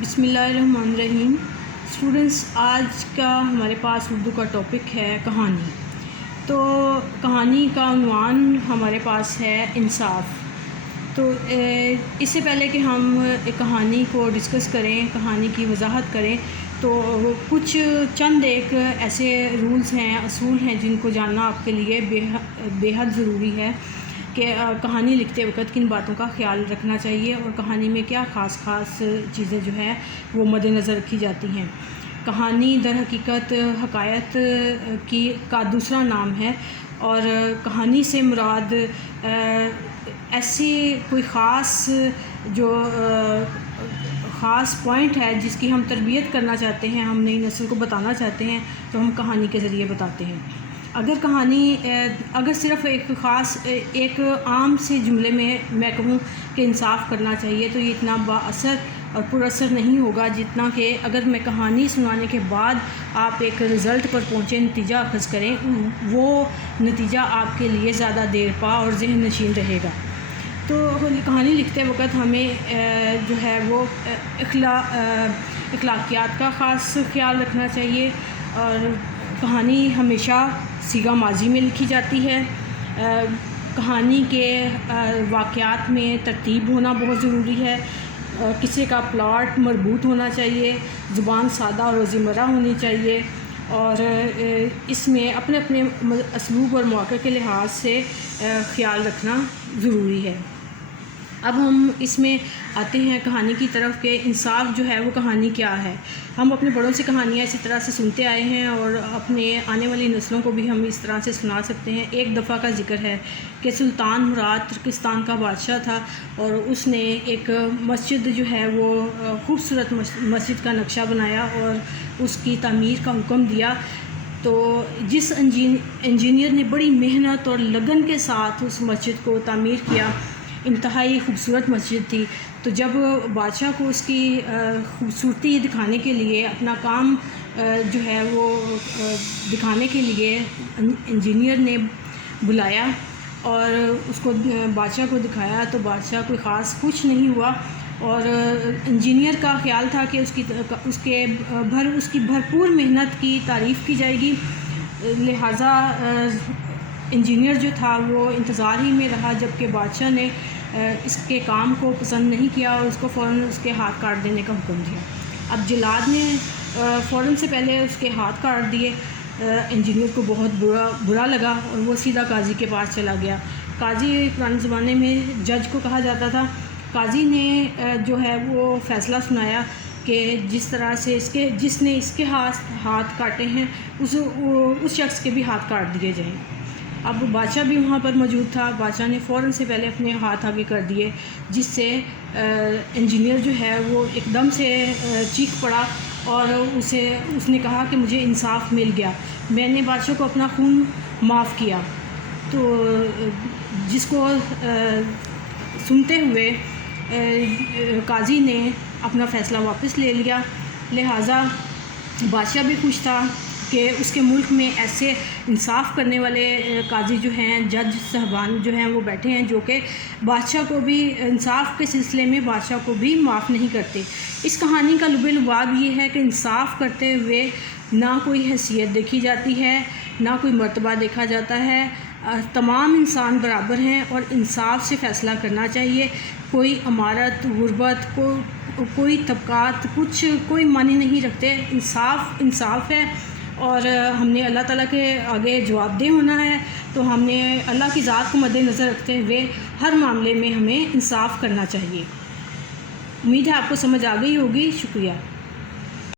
بسم اللہ الرحمن الرحیم۔ اسٹوڈنٹس، آج کا ہمارے پاس اردو کا ٹاپک ہے کہانی۔ تو کہانی کا عنوان ہمارے پاس ہے انصاف۔ تو اس سے پہلے کہ ہم ایک کہانی کو ڈسکس کریں، کہانی کی وضاحت کریں، تو کچھ چند ایک ایسے رولز ہیں، اصول ہیں جن کو جاننا آپ کے لیے بے حد ضروری ہے کہ کہانی لکھتے وقت کن باتوں کا خیال رکھنا چاہیے اور کہانی میں کیا خاص چیزیں جو ہیں وہ مد نظر رکھی جاتی ہیں۔ کہانی در حقیقت حکایت کا دوسرا نام ہے، اور کہانی سے مراد ایسی کوئی خاص پوائنٹ ہے جس کی ہم تربیت کرنا چاہتے ہیں، ہم نئی نسل کو بتانا چاہتے ہیں، تو ہم کہانی کے ذریعے بتاتے ہیں۔ اگر صرف ایک عام سے جملے میں کہوں کہ انصاف کرنا چاہیے، تو یہ اتنا با اثر اور پر اثر نہیں ہوگا جتنا کہ اگر میں کہانی سنانے کے بعد آپ ایک رزلٹ پر پہنچے، نتیجہ اخذ کریں، وہ نتیجہ آپ کے لیے زیادہ دیر پا اور ذہن نشین رہے گا۔ تو کہانی لکھتے وقت ہمیں جو ہے وہ اخلاقیات کا خاص خیال رکھنا چاہیے، اور کہانی ہمیشہ صیغہ ماضی میں لکھی جاتی ہے۔ کہانی کے واقعات میں ترتیب ہونا بہت ضروری ہے، قصے کا پلاٹ مربوط ہونا چاہیے، زبان سادہ اور روزمرہ ہونی چاہیے، اور اس میں اپنے اسلوب اور مواقع کے لحاظ سے خیال رکھنا ضروری ہے۔ اب ہم اس میں آتے ہیں کہانی کی طرف کہ انصاف جو ہے وہ کہانی کیا ہے۔ ہم اپنے بڑوں سے کہانیاں اسی طرح سے سنتے آئے ہیں، اور اپنے آنے والی نسلوں کو بھی ہم اس طرح سے سنا سکتے ہیں۔ ایک دفعہ کا ذکر ہے کہ سلطان مراد ترکستان کا بادشاہ تھا، اور اس نے ایک مسجد جو ہے وہ خوبصورت مسجد کا نقشہ بنایا اور اس کی تعمیر کا حکم دیا۔ تو جس انجینئر نے بڑی محنت اور لگن کے ساتھ اس مسجد کو تعمیر کیا، انتہائی خوبصورت مسجد تھی، تو جب بادشاہ کو اس کی خوبصورتی دکھانے کے لیے، اپنا کام جو ہے وہ دکھانے کے لیے انجینئر نے بلایا اور اس کو بادشاہ کو دکھایا، تو بادشاہ کوئی خاص خوش نہیں ہوا، اور انجینئر کا خیال تھا کہ اس کی بھرپور محنت کی تعریف کی جائے گی، لہٰذا انجینئر جو تھا وہ انتظار ہی میں رہا، جبکہ بادشاہ نے اس کے کام کو پسند نہیں کیا اور اس کو فوراً اس کے ہاتھ کاٹ دینے کا حکم دیا۔ اب جلاد نے فوراً سے پہلے اس کے ہاتھ کاٹ دیے۔ انجینئر کو بہت برا لگا اور وہ سیدھا قاضی کے پاس چلا گیا۔ قاضی پرانے زمانے میں جج کو کہا جاتا تھا۔ قاضی نے جو ہے وہ فیصلہ سنایا کہ جس طرح سے جس نے اس کے ہاتھ کاٹے ہیں اس شخص کے بھی ہاتھ کاٹ دیے جائیں۔ اب بادشاہ بھی وہاں پر موجود تھا۔ بادشاہ نے فوراً سے پہلے اپنے ہاتھ آگے کر دیے، جس سے انجینئر جو ہے وہ ایک دم سے چیخ پڑا اور اس نے کہا کہ مجھے انصاف مل گیا، میں نے بادشاہ کو اپنا خون معاف کیا۔ تو جس کو سنتے ہوئے قاضی نے اپنا فیصلہ واپس لے لیا، لہٰذا بادشاہ بھی خوش تھا کہ اس کے ملک میں ایسے انصاف کرنے والے قاضی جو ہیں، جج صاحبان جو ہیں وہ بیٹھے ہیں، جو کہ بادشاہ کو بھی انصاف کے سلسلے میں بادشاہ کو بھی معاف نہیں کرتے۔ اس کہانی کا لب لباب یہ ہے کہ انصاف کرتے ہوئے نہ کوئی حیثیت دیکھی جاتی ہے، نہ کوئی مرتبہ دیکھا جاتا ہے، تمام انسان برابر ہیں اور انصاف سے فیصلہ کرنا چاہیے۔ کوئی امارت، غربت، کوئی طبقات، کوئی معنی نہیں رکھتے۔ انصاف ہے، اور ہم نے اللہ تعالیٰ کے آگے جواب دہ ہونا ہے، تو ہم نے اللہ کی ذات کو مد نظر رکھتے ہوئے ہر معاملے میں ہمیں انصاف کرنا چاہیے۔ امید ہے آپ کو سمجھ آ گئی ہوگی۔ شکریہ۔